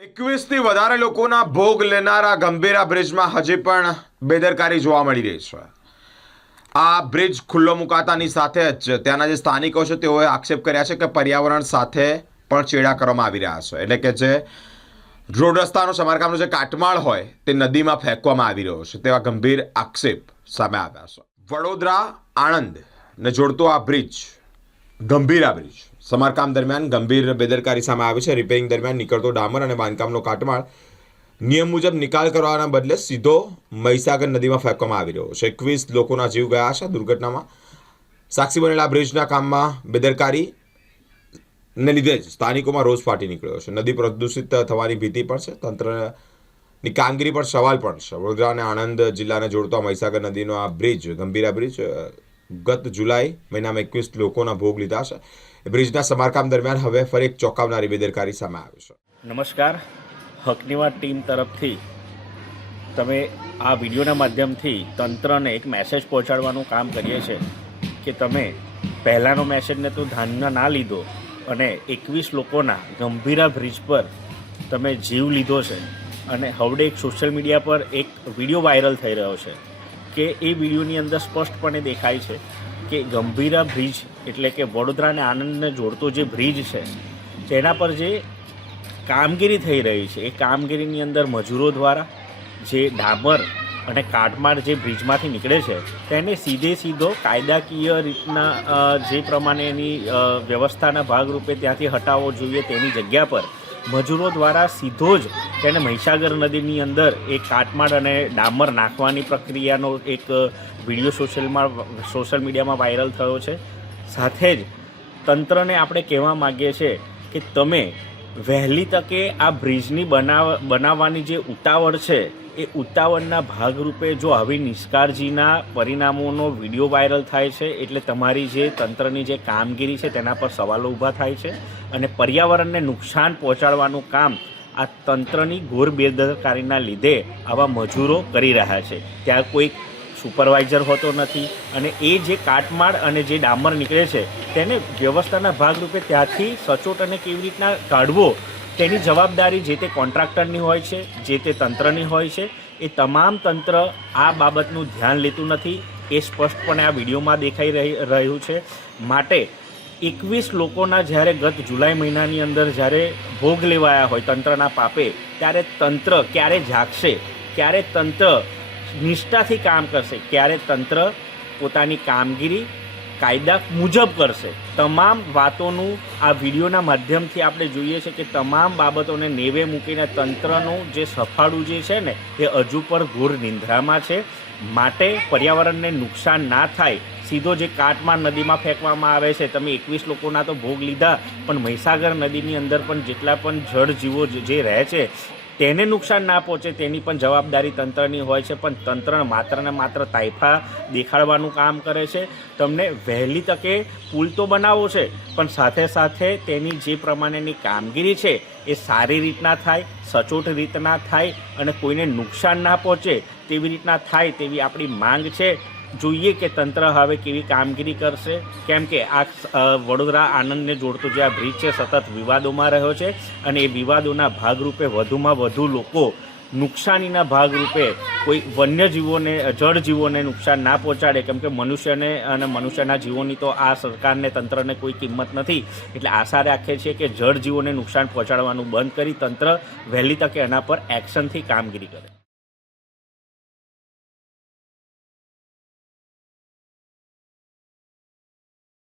21થી વધારે લોકોના ભોગ લેનારા ગંભીરા બ્રિજમાં હજી પણ બેદરકારી જોવા મળી રહી છે। આ બ્રિજ ખુલ્લો મુકાતાની સાથે જ ત્યાંના જે સ્થાનિકો છે તેઓએ આક્ષેપ કર્યા છે કે પર્યાવરણ સાથે પણ ચેડા કરવામાં આવી રહ્યા છે, એટલે કે જે રોડ રસ્તાનો સમારકામનો જે કાટમાળ હોય તે નદીમાં ફેંકવામાં આવી રહ્યો છે તેવા ગંભીર આક્ષેપ સામે આવ્યા છે। વડોદરા આણંદને જોડતો આ બ્રિજ ગંભીરા બ્રિજ સમારકામ દરમિયાન ગંભીર બેદરકારી સામે આવી છે। રિપેરિંગ દરમિયાન નીકળતો ડામર અને બાંધકામનો કાટમાળ નિયમ મુજબ નિકાલ કરવાના બદલે સીધો મહીસાગર નદીમાં ફેંકવામાં આવી રહ્યો છે। 21 લોકોના જીવ ગયા છે દુર્ઘટનામાં। સાક્ષી બનેલા બ્રિજના કામમાં બેદરકારીને લીધે જ સ્થાનિકોમાં રોષ ફાટી નીકળ્યો છે। નદી પ્રદૂષિત થવાની ભીતિ પણ છે, તંત્રની કામગીરી પર સવાલ પણ છે। વડોદરા અને આણંદ જિલ્લાને જોડતો મહીસાગર નદીનો આ બ્રિજ ગંભીરા બ્રિજ ગત જુલાઈ મહિનામાં 21 લોકોના ભોગ લીધા છે। બ્રિજના સમારકામ દરમિયાન હવે ફરી એક ચોંકાવનારી બેદરકારી સામે આવી છે। નમસ્કાર, હકની વાત ટીમ તરફથી તમે આ વિડીયોના માધ્યમથી તંત્રને એક મેસેજ પહોંચાડવાનું કામ કરીએ છીએ કે તમે પહેલાંનો મેસેજને તો ધ્યાનમાં ના લીધો અને 21 લોકોના ગંભીરા બ્રિજ પર તમે જીવ લીધો છે। અને હવે એક સોશિયલ મીડિયા પર એક વિડીયો વાયરલ થઈ રહ્યો છે કે એ વિડીયોની અંદર સ્પષ્ટપણે દેખાય છે કે ગંભીરા બ્રિજ એટલે કે વડોદરા અને આણંદને જોડતો જે બ્રિજ છે તેના પર જે કામગીરી થઈ રહી છે એ કામગીરીની અંદર મજૂરો દ્વારા જે ડામર અને કાટમાળ જે બ્રિજમાંથી નીકળે છે તેને સીધો કાયદાકીય રીતના જે પ્રમાણેની વ્યવસ્થાના ભાગરૂપે ત્યાંથી હટાવવો જોઈએ તેની જગ્યા પર મજૂરો દ્વારા સીધો જ તેને મહીસાગર નદીની અંદર એક કાટમાળ અને ડામર નાખવાની પ્રક્રિયાનો એક વિડીયો સોશિયલ મીડિયામાં વાયરલ થયો છે। સાથે જ તંત્રને આપણે કહેવા માગીએ છીએ કે તમે વહેલી તકે આ બ્રિજની બનાવવાની જે ઉતાવળ છે એ ઉતાવળના ભાગરૂપે જો આવી નિષ્કાળજીના પરિણામોનો વિડીયો વાયરલ થાય છે એટલે તમારી જે તંત્રની જે કામગીરી છે તેના પર સવાલો ઊભા થાય છે અને પર્યાવરણને નુકસાન પહોંચાડવાનું કામ આ તંત્રની ઘોર બેદરકારીના લીધે આવા મજૂરો કરી રહ્યા છે। ત્યાં કોઈ સુપરવાઇઝર હોતો નથી અને એ જે કાટમાળ અને જે ડામર નીકળે છે તેને વ્યવસ્થાના ભાગરૂપે ત્યાંથી સચોટ અને કેવી રીતના કાઢવો તેની જવાબદારી જે તે કોન્ટ્રાક્ટરની હોય છે, જે તે તંત્રની હોય છે। એ તમામ તંત્ર આ બાબતનું ધ્યાન લેતું નથી, એ સ્પષ્ટપણે આ વિડીયોમાં દેખાઈ રહ્યું છે। માટે 21 લોકોના જ્યારે ગત જુલાઈ મહિનાની અંદર જ્યારે ભોગ લેવાયા હોય તંત્રના પાપે, ત્યારે તંત્ર ક્યારે જાગશે, ક્યારે તંત્ર નિષ્ઠાથી કામ કરશે, ક્યારે તંત્ર પોતાની કામગીરી કાયદા મુજબ કરશે। તમામ વાતોનું આ વિડીયોના માધ્યમથી આપણે જોઈએ છે કે તમામ બાબતોને નેવે મૂકીને તંત્રનું જે સફાળું જે છે ને એ હજુ પર ઘોર નિંદ્રામાં છે। માટે પર્યાવરણને નુકસાન ના થાય, સીધો જે કાટમાળ નદીમાં ફેંકવામાં આવે છે, તમે 21 લોકોના તો ભોગ લીધા પણ મહીસાગર નદીની અંદર પણ જેટલા પણ જળજીવો જે રહે છે તેને નુકસાન ના પહોંચે તેની પણ જવાબદારી તંત્રની હોય છે। પણ તંત્ર માત્ર ને માત્ર તાઇફા દેખાડવાનું કામ કરે છે। તમને વહેલી તકે પુલ તો બનાવવો છે પણ સાથે સાથે તેની જે પ્રમાણેની કામગીરી છે એ સારી રીતના થાય, સચોટ રીતના થાય અને કોઈને નુકસાન ના પહોંચે તેવી રીતના થાય તેવી આપણી માંગ છે। જોઈએ કે તંત્ર હવે કેવી કામગીરી કરશે, કેમ કે આ વડોદરા આણંદને જોડતો જે આ બ્રિજ છે સતત વિવાદોમાં રહ્યો છે અને એ વિવાદોના ભાગરૂપે વધુમાં વધુ લોકો નુકસાનીના ભાગરૂપે કોઈ વન્યજીવોને જળજીવોને નુકસાન ના પહોંચાડે, કેમ કે મનુષ્યને અને મનુષ્યના જીવોની તો આ સરકારને તંત્રને કોઈ કિંમત નથી। એટલે આશા રાખીએ છીએ કે જળજીવોને નુકસાન પહોંચાડવાનું બંધ કરી તંત્ર વહેલી તકે એના પર એક્શનથી કામગીરી કરે।